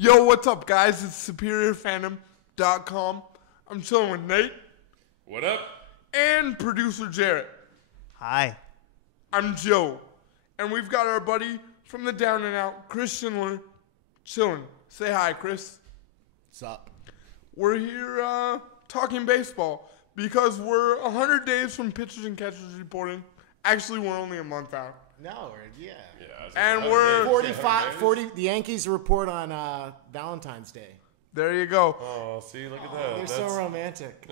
Yo, what's up, guys? It's SuperiorFandom.com. I'm chilling with Nate. What up? And producer Jarrett. Hi. I'm Joe. And we've got our buddy from the Down and Out, Chris Schindler, chilling. Say hi, Chris. What's up? We're here talking baseball because we're 100 days from pitchers and catchers reporting. Actually, we're only a month out. No, yeah. And we're 40. The Yankees report on Valentine's Day. There you go. Oh, see, look at that. They're so romantic.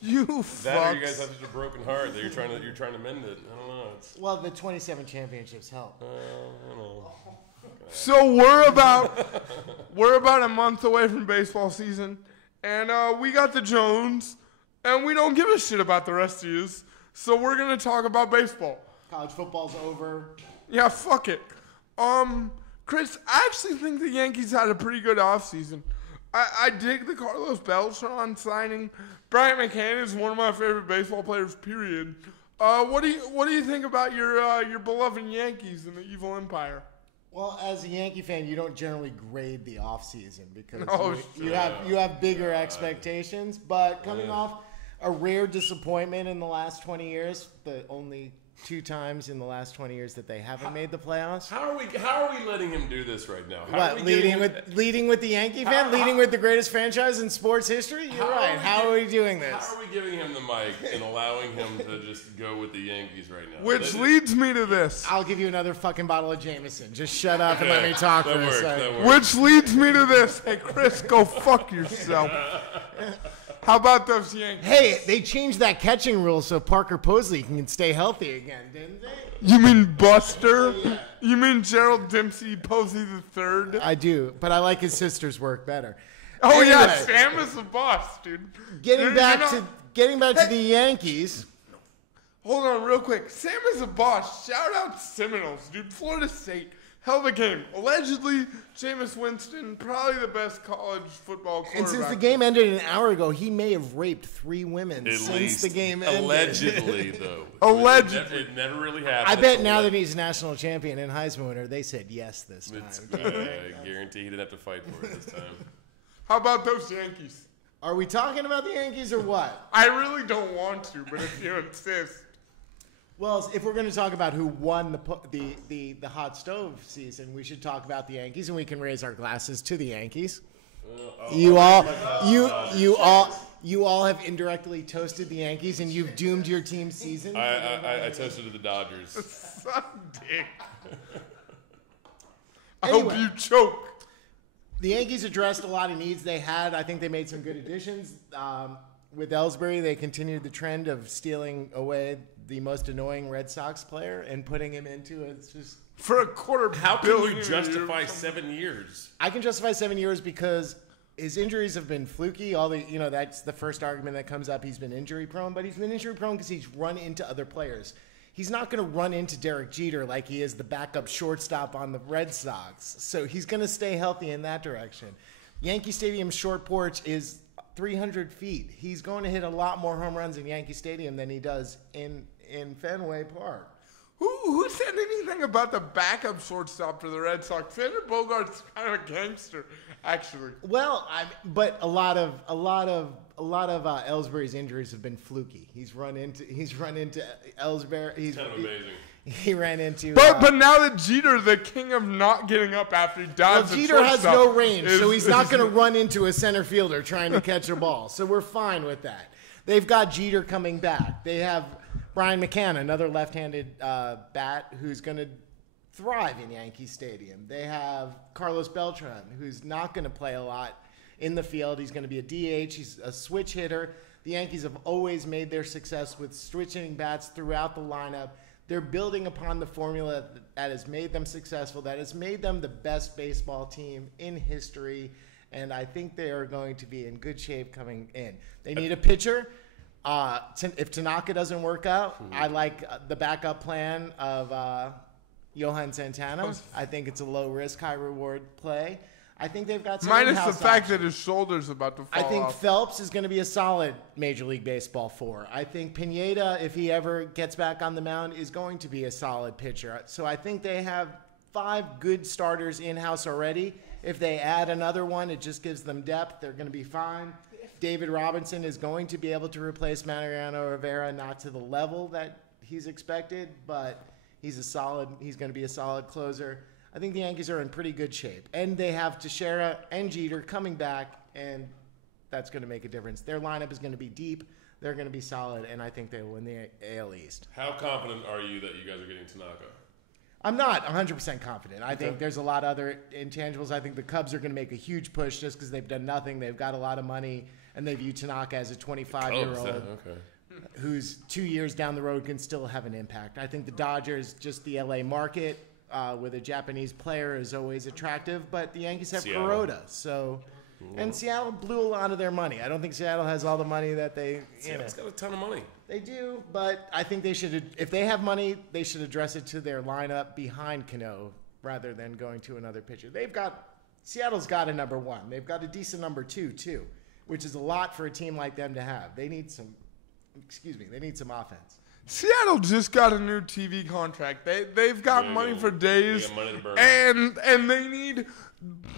You That or fucks. you guys have such a broken heart that you're trying to mend it. I don't know. Well, the 27 championships help. I don't know. So we're about a month away from baseball season, and we got the Jones, and we don't give a shit about the rest of yous. So we're gonna talk about baseball. College football's over. Yeah, fuck it. Chris, I actually think the Yankees had a pretty good offseason. I dig the Carlos Beltran signing. Bryant McCann is one of my favorite baseball players, period. What do you think about your beloved Yankees and the evil empire? Well, as a Yankee fan, you don't generally grade the offseason because Oh, you have bigger expectations. But coming off a rare disappointment in the last 20 years, the only 2 times in the last 20 years that they haven't made the playoffs. How are we letting him do this right now? Leading with the Yankee fan, leading with the greatest franchise in sports history. You're right. How are we doing this? How are we giving him the mic and allowing him to just go with the Yankees right now? Which leads me to this. I'll give you another fucking bottle of Jameson. Just shut up and let me talk for a second. Which leads me to this. Hey, Chris, go fuck yourself. How about those Yankees? Hey, they changed that catching rule so Parker Posey can stay healthy again, didn't they? You mean Buster? Yeah. You mean Gerald Dempsey Posey III? I do, but I like his sister's work better. Oh anyway, yeah, Sam is the boss, dude. Getting back to the Yankees. Hold on, real quick. Sam is a boss. Shout out Seminoles, dude. Florida State. Hell of a game. Allegedly, Jameis Winston, probably the best college football quarterback. And since the game ended an hour ago, he may have raped 3 women since the game ended. Allegedly, though. Allegedly. It never really happened. I bet now that he's national champion and Heisman winner, they said yes this time. I guarantee he didn't have to fight for it this time. How about those Yankees? Are we talking about the Yankees or what? I really don't want to, but if you insist. Well, if we're going to talk about who won the hot stove season, we should talk about the Yankees, and we can raise our glasses to the Yankees. You all have indirectly toasted the Yankees, and you've doomed your team's season. I toasted the Dodgers. Son dick. I Anyway. hope you choke. The Yankees addressed a lot of needs they had. I think they made some good additions. With Ellsbury, they continued the trend of stealing away the most annoying Red Sox player and putting him into it's just For a quarter How can billion you a justify year. 7 years? I can justify 7 years because his injuries have been fluky. That's the first argument that comes up. He's been injury prone, but he's been injury prone because he's run into other players. He's not going to run into Derek Jeter like he is the backup shortstop on the Red Sox. So he's going to stay healthy in that direction. Yankee Stadium's short porch is 300 feet. He's going to hit a lot more home runs in Yankee Stadium than he does in Fenway Park. Who said anything about the backup shortstop for the Red Sox? Xander Bogaerts kind of a gangster, actually. Well, but a lot of Ellsbury's injuries have been fluky. He's run into Ellsbury. It's kind of amazing. He ran into. But now that Jeter, the king of not getting up after he dives, Jeter has no range, so he's not going to run into a center fielder trying to catch a ball. So we're fine with that. They've got Jeter coming back. They have Brian McCann, another left-handed bat who's going to thrive in Yankee Stadium. They have Carlos Beltran, who's not going to play a lot in the field. He's going to be a DH. He's a switch hitter. The Yankees have always made their success with switching bats throughout the lineup. They're building upon the formula that has made them successful, that has made them the best baseball team in history, and I think they are going to be in good shape coming in. They need a pitcher. If Tanaka doesn't work out, I like the backup plan of Johan Santana. I think it's a low-risk, high-reward play. I think they've got some minus the fact options. that his shoulder's about to fall I think off. Phelps is going to be a solid Major League Baseball 4. I think Pineda, if he ever gets back on the mound, is going to be a solid pitcher. So I think they have 5 good starters in-house already. If they add another one, it just gives them depth. They're going to be fine. David Robinson is going to be able to replace Mariano Rivera, not to the level that he's expected, but he's going to be a solid closer. I think the Yankees are in pretty good shape. And they have Teixeira and Jeter coming back, and that's going to make a difference. Their lineup is going to be deep. They're going to be solid, and I think they will win the AL East. How confident are you that you guys are getting Tanaka? I'm not 100% confident. I think there's a lot of other intangibles. I think the Cubs are going to make a huge push just because they've done nothing. They've got a lot of money, and they view Tanaka as a 25-year-old who's 2 years down the road can still have an impact. I think the Dodgers, just the LA market with a Japanese player is always attractive, but the Yankees have Kuroda. So, and Seattle blew a lot of their money. I don't think Seattle has all the money that they. Seattle's got a ton of money. They do, but I think they should. If they have money, they should address it to their lineup behind Cano rather than going to another pitcher. Seattle's got a number 1. They've got a decent number 2 too, which is a lot for a team like them to have. They need some. They need some offense. Seattle just got a new TV contract. They've got money for days, they got money to burn. and they need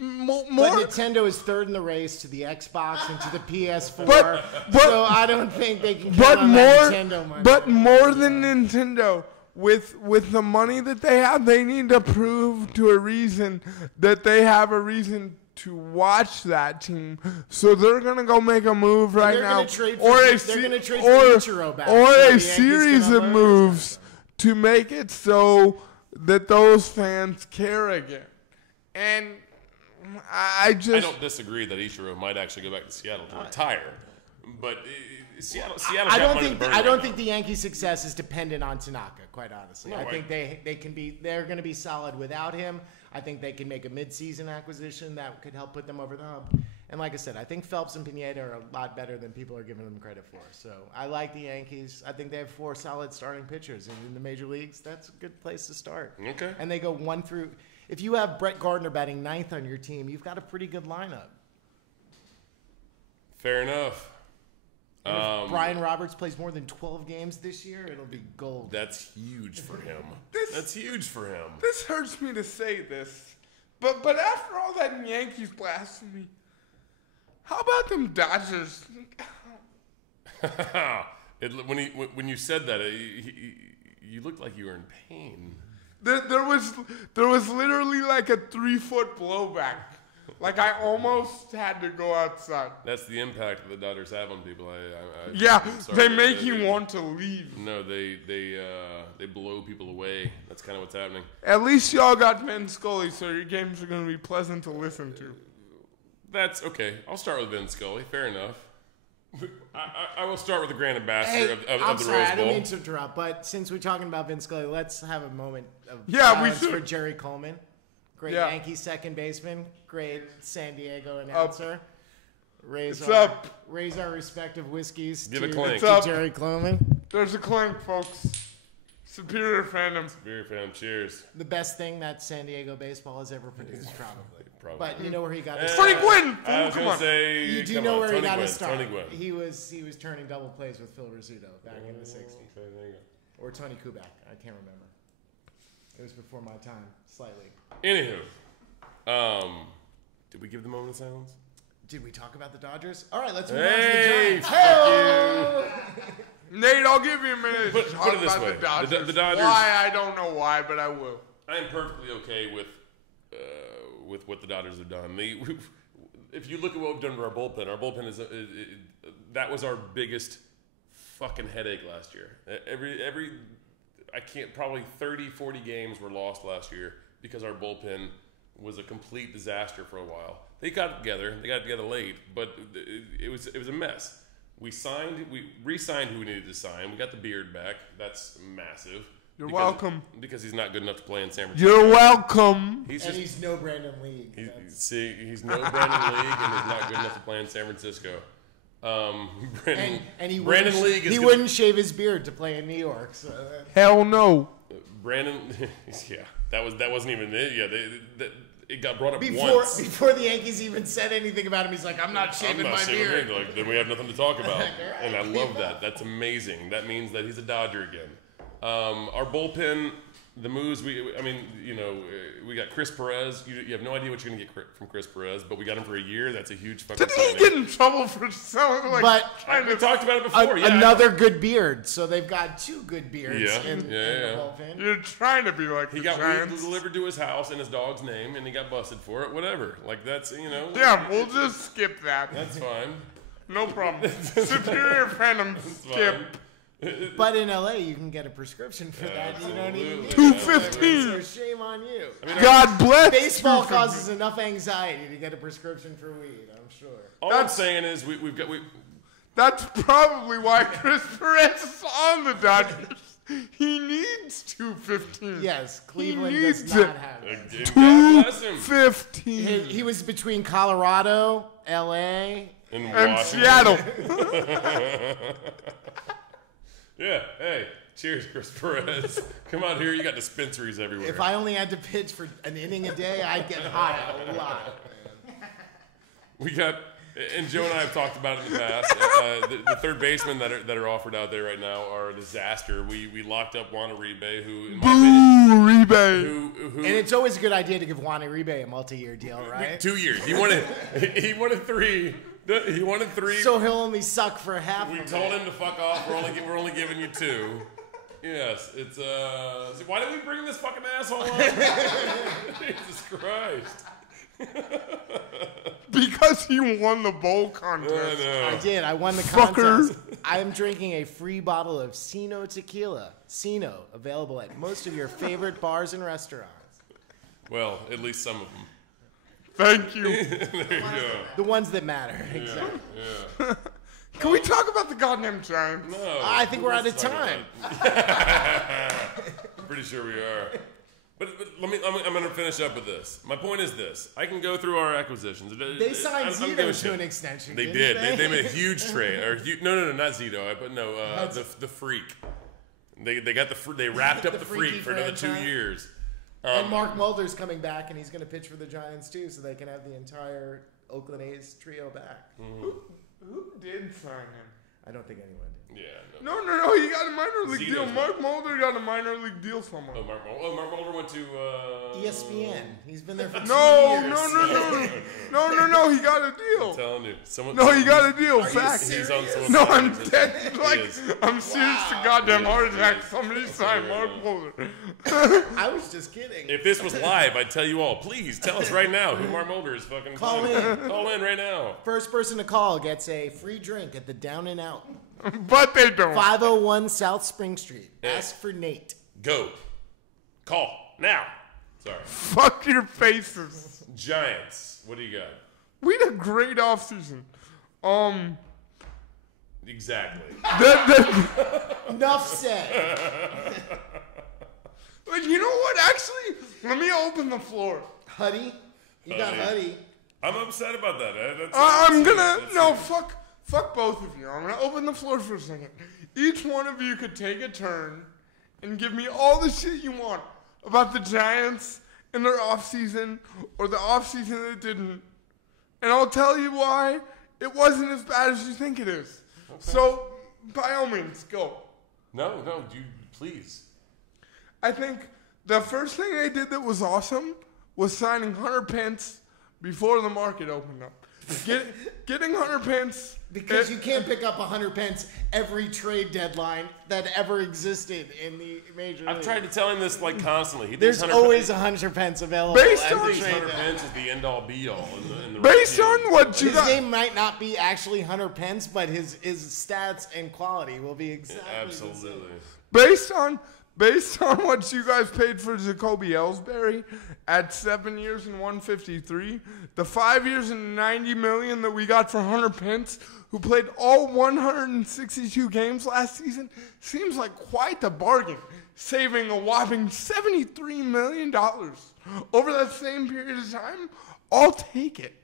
more. But Nintendo is third in the race to the Xbox and to the PS4. So I don't think they can count on that Nintendo money. But more than Nintendo, with the money that they have, they need to prove to a reason that they have a reason to watch that team. So they're gonna go make a move right now, or a series of moves to make it so that those fans care again. And I don't disagree that Ichiro might actually go back to Seattle to retire, but Seattle. I don't think the Yankees' success is dependent on Tanaka. Quite honestly, I think they're going to be solid without him. I think they can make a mid-season acquisition that could help put them over the hump. And like I said, I think Phelps and Pineda are a lot better than people are giving them credit for. So I like the Yankees. I think they have 4 solid starting pitchers, and in the major leagues, that's a good place to start. Okay. And they go 1 through. If you have Brett Gardner batting 9th on your team, you've got a pretty good lineup. Fair enough. If Brian Roberts plays more than 12 games this year, it'll be gold. That's huge for him. That's huge for him. This hurts me to say this, but after all that Yankees blasphemy, how about them Dodgers? When you said that, you looked like you were in pain. There was literally like a 3-foot blowback. Like I almost had to go outside. That's the impact that the Dodgers have on people. They make you want to leave. No, they blow people away. That's kind of what's happening. At least y'all got Vin Scully, so your games are going to be pleasant to listen to. That's okay. I'll start with Vin Scully. Fair enough. I will start with the grand ambassador of the Rose Bowl. I don't mean to interrupt, but since we're talking about Vin Scully, let's have a moment of we silence should. for Jerry Coleman. Great Yankees second baseman, great San Diego announcer. Raise our respective whiskeys to Jerry Coleman. There's a clink, folks. Superior fandom. Superior fandom. Cheers. The best thing that San Diego baseball has ever produced, probably. But you know where he got his start. Tony Gwynn! Come on. You do know where he got his start. Tony Gwynn. He was turning double plays with Phil Rizzuto back in the 60s. Okay, there you go. Or Tony Kubek. I can't remember. It was before my time, slightly. Anywho, did we give the moment of silence? Did we talk about the Dodgers? All right, let's move on to the Giants. Fuck you. Nate, I'll give you a minute to Put talk it this about way. the Dodgers. The Dodgers. Why? I don't know why, but I will. I am perfectly okay with what the Dodgers have done. If you look at what we've done to our bullpen is that was our biggest fucking headache last year. Probably 30, 40 games were lost last year because our bullpen was a complete disaster for a while. They got it together late, but it was a mess. We re-signed who we needed to sign. We got the Beard back. That's massive. You're welcome. Because he's not good enough to play in San Francisco. You're welcome. He's no Brandon League. He's no Brandon League, and he's not good enough to play in San Francisco. Brandon League is wouldn't shave his beard to play in New York. So. Hell no. Brandon, yeah, that wasn't even it. Yeah, it got brought up once before the Yankees even said anything about him. He's like, I'm not shaving my beard. Like, then we have nothing to talk about, and I love that. That's amazing. That means that he's a Dodger again. Our bullpen, The moves, we got Chris Perez. You have no idea what you're going to get from Chris Perez, but we got him for a year. That's a huge fucking Didn't he get in trouble for selling like? But we talked about it before. Another good beard. So they've got 2 good beards in the bullpen. You're trying to be like he the got Giants. weed delivered to his house in his dog's name, and he got busted for it. Whatever. Like that's Yeah, we'll just skip that. That's fine. No problem. Superior Phantom skip. But in LA, you can get a prescription for that. You don't even need $2.15. So shame on you. God bless. Baseball causes enough anxiety to get a prescription for weed, I'm sure. All I'm saying is we've got. That's probably why Chris Perez is on the Dodgers. He needs $2.15. Yes, Cleveland He does needs not it. have that. $2.15. He was between Colorado, LA, and Seattle. Yeah, hey, cheers, Chris Perez. Come out here, you got dispensaries everywhere. If I only had to pitch for an inning a day, I'd get high a lot. We got, and Joe and I have talked about it in the past. The third basemen that are offered out there right now are a disaster. We locked up Juan Uribe, who, in my opinion, who And it's always a good idea to give Juan Uribe a multi-year deal, right? 2 years. He wanted 3. He wanted 3. So he'll only suck for half. We told him to fuck off. We're only giving you 2. Yes, it's why did we bring this fucking asshole on? Jesus Christ. Because he won the bowl contest. I did. I won the Fucker. contest. I am drinking a free bottle of Sino tequila. Sino, available at most of your favorite bars and restaurants. Well, at least some of them. Thank you. There you go. The ones that matter. Exactly. Yeah. Can we talk about the goddamn Giants? No. I think we're out of time. I'm pretty sure we are. But I'm going to finish up with this. My point is this. I can go through our acquisitions. They signed Zito to an extension. They did. They made a huge trade. No, not Zito. But no, the Freak. They wrapped up the Freak for another 2 years. And Mark Mulder's coming back, and he's going to pitch for the Giants too, so they can have the entire Oakland A's trio back. Who did sign him? I don't think anyone did. Yeah. No. He got a minor league deal. Mark Mulder got a minor league deal somewhere. Mark Mulder went to ESPN. He's been there for 2 years. No. He got a deal. I'm telling you. He got a deal. Facts. He's on someone's No, side. I'm dead. I'm serious to goddamn heart attack. Somebody signed Mark Mulder. I was just kidding. If this was live, I'd tell you all. Please tell us right now who Mark Mulder is fucking. Call in. Call in right now. First person to call gets a free drink at the Down and Out. But they don't. 501 South Spring Street. Ask for Nate. Go. Call. Now. Sorry. Fuck your faces. Giants. What do you got? We had a great offseason. Exactly. Enough said. But you know what? Actually, let me open the floor. Huddy. You got Huddy. I'm upset about that. Fuck both of you. I'm gonna open the floor for a second. Each one of you could take a turn and give me all the shit you want about the Giants and their offseason or the offseason that didn't. And I'll tell you why it wasn't as bad as you think it is. Okay. So, by all means, go. No, you please. I think the first thing they did that was awesome was signing Hunter Pence before the market opened up. Getting Hunter Pence. Because you can't pick up 100 Pence every trade deadline that ever existed in the major league. I've tried to tell him this like constantly. There's always 100 Pence available. Based on Hunter Pence is the end all be all. In the based on what you his got. His name might not be actually Hunter Pence, but his stats and quality will be exactly absolutely. The same. Based on what you guys paid for Jacoby Ellsbury at 7 years and 153, the 5 years and $90 million that we got for Hunter Pence, who played all 162 games last season, seems like quite the bargain, saving a whopping $73 million over that same period of time. I'll take it.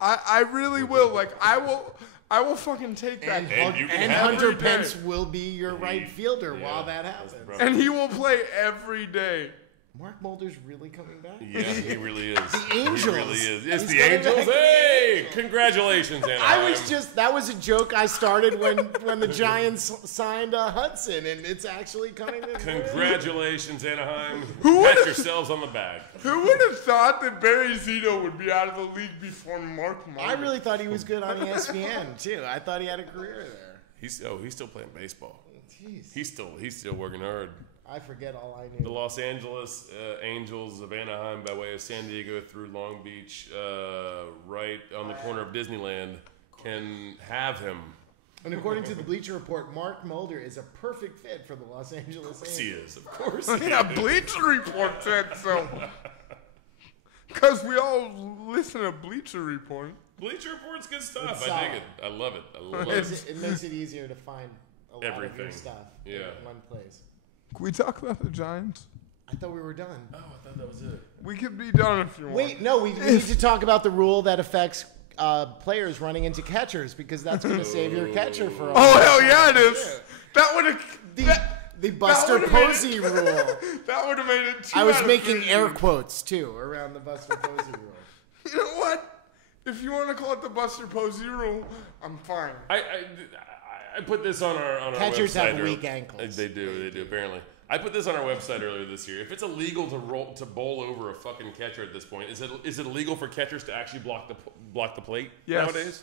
I really will. Like I will fucking take that. And Hunter Pence will be your right fielder while that happens. And he will play every day. Mark Mulder's really coming back? Yeah, he really is. The Angels. He really is. It's He's the coming Angels. back. Hey! Congratulations, Anaheim. That was a joke I started when the Giants signed Hudson, and it's actually coming to Congratulations, Anaheim. Who Pat would've- yourselves on the back. Who would have thought that Barry Zito would be out of the league before Mark Mulder? I really thought he was good on ESPN, too. I thought he had a career there. He's still playing baseball. Jeez. He's still working hard. I forget all I The knew. Los Angeles Angels of Anaheim, by way of San Diego through Long Beach, right on the corner of Disneyland, can have him. And according to the Bleacher Report, Mark Mulder is a perfect fit for the Los Angeles Angels. He is, of course. Yeah, Bleacher Report said so. Because we all listen to Bleacher Report. Bleacher Report's good stuff. It's I solid. dig it. I love it. I love It it. makes it easier to find a lot of your Everything. stuff in Yeah. one place. Can we talk about the Giants? I thought we were done. Oh, I thought that was it. We could be done if you want. Wait, no, we need to talk about the rule that affects players running into catchers, because that's going to save your catcher for a Oh, while. hell yeah, it is. That would have... The Buster would've made Posey rule. That would have made it 2 I was out of making 3. air quotes, too, around the Buster Posey rule. You know what? If you want to call it the Buster Posey rule, I'm fine. I put this on our Catchers website. have weak ankles. They do apparently. I put this on our website earlier this year. If it's illegal to bowl over a fucking catcher at this point, is it illegal for catchers to actually block the plate Yes. nowadays?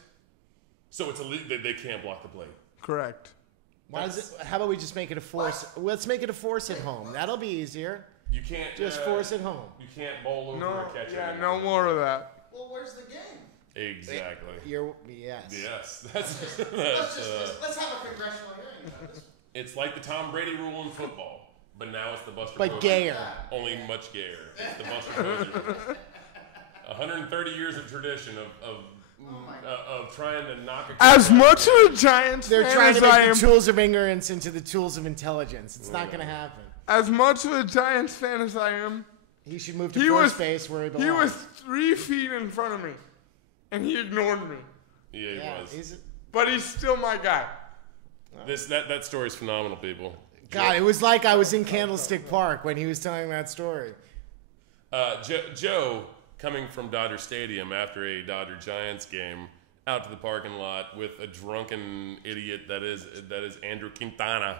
So it's illegal. They can't block the plate. Correct. Why is it? How about we just make it a force? Let's make it a force at home. That'll be easier. You can't Just force at home. You can't bowl over No, a catcher. yeah, anymore. no more of that. Well, where's the game? Exactly. Yes. Yes, that's Let's have a congressional hearing about this. it's like the Tom Brady rule in football, but now it's the Buster. But Posey. gayer. Only much gayer. It's the Buster Posey rule. 130 years of tradition of trying to knock a As catcher much of a Giants They're fan trying to as I make am, the tools of ignorance into the tools of intelligence. It's not going to happen. as much of a Giants fan as I am, He should move to he first was base where he belongs. he was 3 feet in front of me, and he ignored me. Yeah, he Yeah, was. But he's still my guy. That story is phenomenal, people. God, it was like I was in Candlestick Park when he was telling that story. Joe, coming from Dodger Stadium after a Dodger Giants game, out to the parking lot with a drunken idiot that is Andrew Quintana.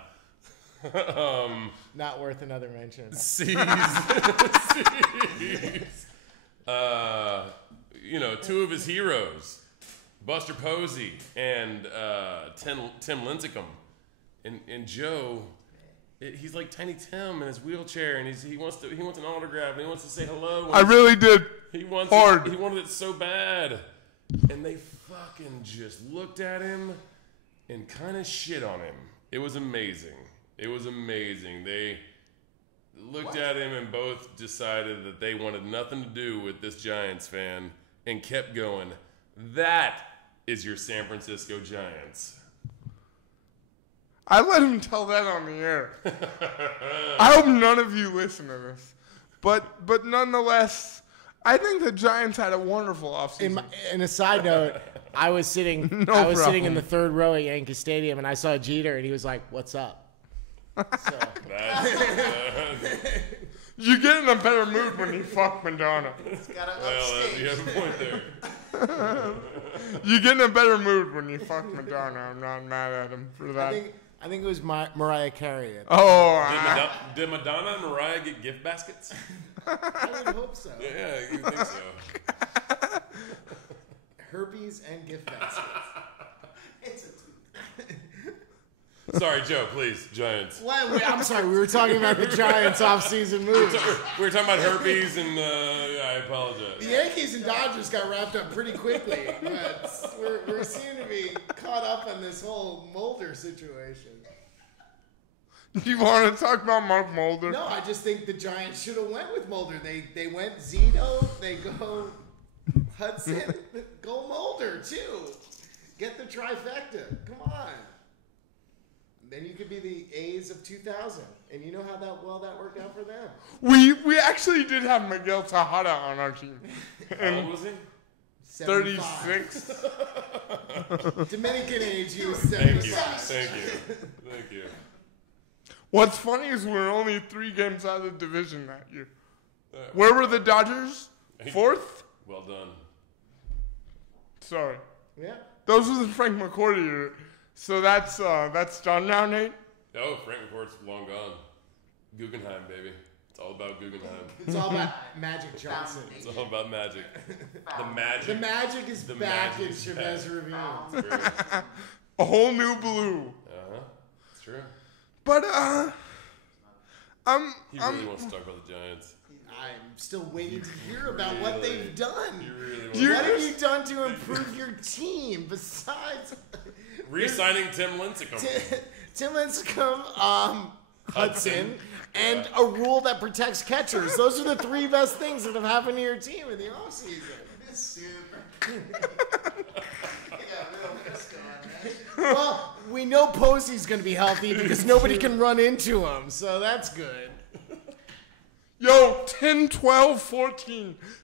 Not worth another mention. Sees, two of his heroes, Buster Posey and Tim Lincecum, and Joe. He's like Tiny Tim in his wheelchair, and he wants an autograph, and he wants to say hello. I really did. He wants Hard. He wanted it so bad, and they fucking just looked at him and kind of shit on him. It was amazing. They looked at him and both decided that they wanted nothing to do with this Giants fan and kept going. That is your San Francisco Giants. I let him tell that on the air. I hope none of you listen to this. But nonetheless, I think the Giants had a wonderful offseason. In a side note, I was sitting sitting in problem. the third row at Yankee Stadium, and I saw Jeter, and he was like, "What's up?" So You get in a better mood when you fuck Madonna. Gotta Well, upstage. you have a point there. You get in a better mood when you fuck Madonna. I'm not mad at him for that. I think it was Mariah Carey. Oh, Did Madonna and Mariah get gift baskets? I would hope so. Yeah, you think so. Herpes and gift baskets. It's a Sorry, Joe, please, Giants. Wait, I'm sorry. We were talking about the Giants' off-season moves. We were talking about herpes, and I apologize. The Yankees and Dodgers got wrapped up pretty quickly, but we seem to be caught up on this whole Mulder situation. you want to talk about Mark Mulder? No, I just think the Giants should have went with Mulder. They went Zito, they go Hudson, go Mulder too. Get the trifecta. Come on. Then you could be the A's of 2000, and you know how that worked out for them. We actually did have Miguel Tejada on our team. How old was he? 36. Dominican age, he was Thank you. 75. Thank you. What's funny is we're only 3 games out of the division that year. Where were the Dodgers? 4th? Well done. Sorry. Yeah. Those were the Frank McCourt year. So that's done now, Nate? Oh, Frank McCourt's long gone. Guggenheim, baby. It's all about Guggenheim. It's all about Magic Johnson. It's all about magic. The magic. The magic is The back magic in is Chavez back. Ravine. It's true. A whole new blue. It's true. But, He really wants to talk about the Giants. I'm still waiting to hear about what they've done. He really wants What have you done to improve your team besides re-signing Tim Lincecum. Tim Lincecum, Hudson, and a rule that protects catchers? Those are the 3 best things that have happened to your team in the offseason. Super. Well, we know Posey's going to be healthy because nobody can run into him, so that's good. Yo, 10, 12, 14.